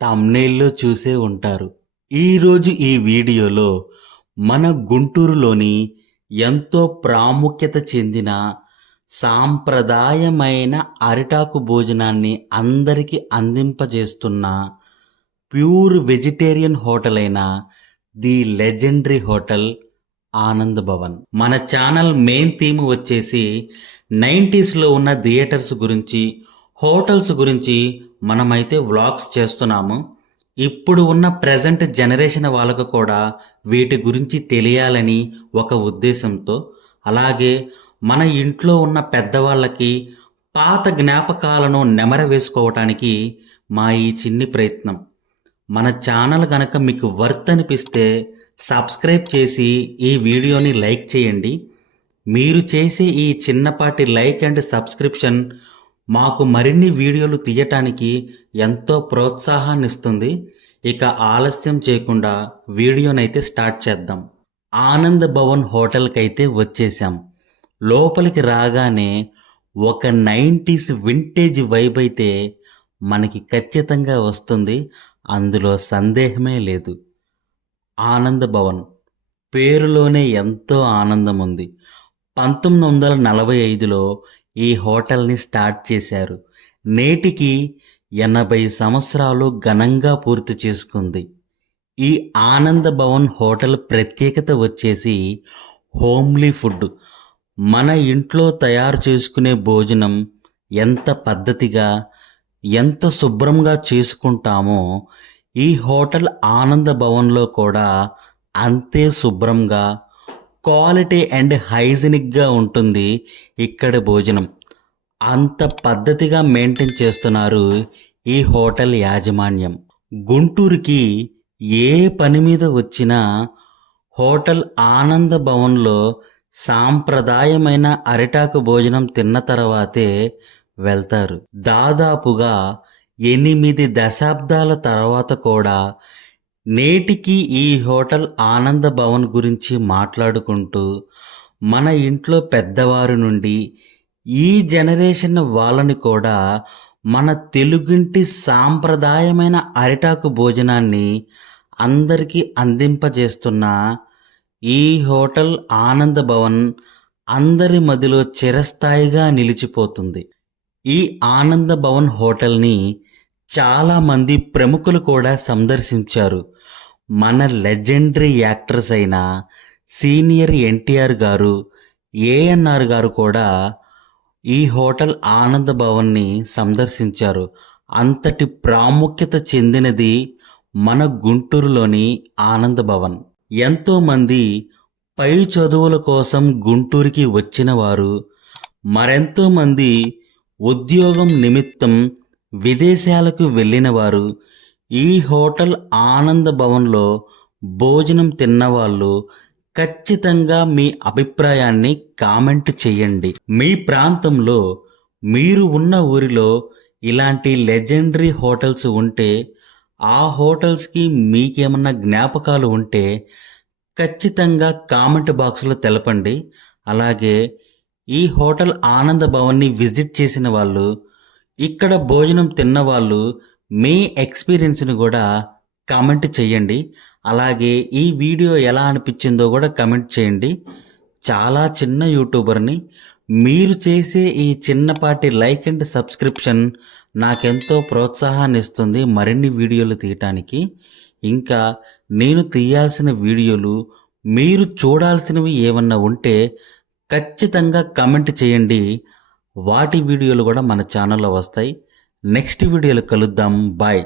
థంబ్నెయిల్‌లో చూసే ఉంటారు. ఈరోజు ఈ వీడియోలో మన గుంటూరులోని ఎంతో ప్రాముఖ్యత చెందిన సాంప్రదాయమైన అరిటాకు భోజనాన్ని అందరికీ అందింపజేస్తున్న ప్యూర్ వెజిటేరియన్ హోటల్ అయిన the legendary hotel Anand Bhavan. మన ఛానల్ మెయిన్ థీమ్ వచ్చేసి 90స్లో ఉన్న థియేటర్స్ గురించి, హోటల్స్ గురించి మనమైతే వ్లాగ్స్ చేస్తున్నాము. ఇప్పుడు ఉన్న ప్రజెంట్ జనరేషన్ వాళ్ళకు కూడా వీటి గురించి తెలియాలని ఒక ఉద్దేశంతో, అలాగే మన ఇంట్లో ఉన్న పెద్దవాళ్ళకి పాత జ్ఞాపకాలను నెమర వేసుకోవటానికి మా ఈ చిన్ని ప్రయత్నం. మన ఛానల్ కనుక మీకు వర్త్ అనిపిస్తే సబ్స్క్రైబ్ చేసి ఈ వీడియోని లైక్ చేయండి. మీరు చేసే ఈ చిన్నపాటి లైక్ అండ్ సబ్స్క్రిప్షన్ మాకు మరిన్ని వీడియోలు తీయటానికి ఎంతో ప్రోత్సాహాన్ని ఇస్తుంది. ఇక ఆలస్యం చేయకుండా వీడియోనైతే స్టార్ట్ చేద్దాం. ఆనంద్ భవన్ హోటల్కి అయితే వచ్చేసాం. లోపలికి రాగానే ఒక 90s వింటేజ్ వైబ్ అయితే మనకి ఖచ్చితంగా వస్తుంది, అందులో సందేహమే లేదు. ఆనంద్ భవన్ పేరులోనే ఎంతో ఆనందం ఉంది. 1945లో ఈ హోటల్ని స్టార్ట్ చేశారు. నేటికి 80 సంవత్సరాలు ఘనంగా పూర్తి చేసుకుంది. ఈ ఆనంద్ భవన్ హోటల్ ప్రత్యేకత వచ్చేసి హోమ్లీ ఫుడ్. మన ఇంట్లో తయారు చేసుకునే భోజనం ఎంత పద్ధతిగా, ఎంత శుభ్రంగా చేసుకుంటామో ఈ హోటల్ ఆనంద్ భవన్లో కూడా అంతే శుభ్రంగా, క్వాలిటీ అండ్ హైజీనిక్గా ఉంటుంది ఇక్కడ భోజనం. అంత పద్ధతిగా మెయింటైన్ చేస్తున్నారు ఈ హోటల్ యాజమాన్యం. గుంటూరుకి ఏ పని మీద వచ్చినా హోటల్ ఆనంద్ భవన్లో సాంప్రదాయమైన అరిటాకు భోజనం తిన్న తర్వాతే వెళ్తారు. దాదాపుగా 8 దశాబ్దాల తర్వాత కూడా నేటికి ఈ హోటల్ ఆనంద్ భవన్ గురించి మాట్లాడుకుంటూ మన ఇంట్లో పెద్దవారి నుండి ఈ జనరేషన్ వాళ్ళని కూడా మన తెలుగింటి సాంప్రదాయమైన అరిటాకు భోజనాన్ని అందరికీ అందింపజేస్తున్న ఈ హోటల్ ఆనంద్ భవన్ అందరి మదిలో చిరస్థాయిగా నిలిచిపోతుంది. ఈ ఆనంద్ భవన్ హోటల్ని చాలామంది ప్రముఖులు కూడా సందర్శించారు. మన లెజెండరీ యాక్టర్స్ అయిన సీనియర్ ఎన్టీఆర్ గారు, ఏఎన్ఆర్ గారు కూడా ఈ హోటల్ ఆనంద్ భవన్ని సందర్శించారు. అంతటి ప్రాముఖ్యత చెందినది మన గుంటూరులోని ఆనంద్ భవన్. ఎంతోమంది పై చదువుల కోసం గుంటూరుకి వచ్చిన వారు, మరెంతోమంది ఉద్యోగం నిమిత్తం విదేశాలకు వెళ్ళిన వారు ఈ హోటల్ ఆనంద్ భవన్లో భోజనం తిన్నవాళ్ళు ఖచ్చితంగా మీ అభిప్రాయాన్ని కామెంట్ చేయండి. మీ ప్రాంతంలో, మీరు ఉన్న ఊరిలో ఇలాంటి లెజెండరీ హోటల్స్ ఉంటే, ఆ హోటల్స్కి మీకేమన్నా జ్ఞాపకాలు ఉంటే ఖచ్చితంగా కామెంట్ బాక్స్లో తెలపండి. అలాగే ఈ హోటల్ ఆనంద్ భవన్ని విజిట్ చేసిన వాళ్ళు, ఇక్కడ భోజనం తిన్నవాళ్ళు మీ ఎక్స్పీరియన్స్ని కూడా కామెంట్ చేయండి. అలాగే ఈ వీడియో ఎలా అనిపించిందో కూడా కామెంట్ చేయండి. చాలా చిన్న యూట్యూబర్ని, మీరు చేసే ఈ చిన్నపాటి లైక్ అండ్ సబ్స్క్రిప్షన్ నాకెంతో ప్రోత్సాహాన్ని ఇస్తుంది మరిన్ని వీడియోలు తీయటానికి. ఇంకా నేను తీయాల్సిన వీడియోలు, మీరు చూడాల్సినవి ఏమన్నా ఉంటే ఖచ్చితంగా కామెంట్ చేయండి. వాటి వీడియోలు కూడా మన ఛానల్లో వస్తాయి. నెక్స్ట్ వీడియోలో కలుద్దాం. బాయ్.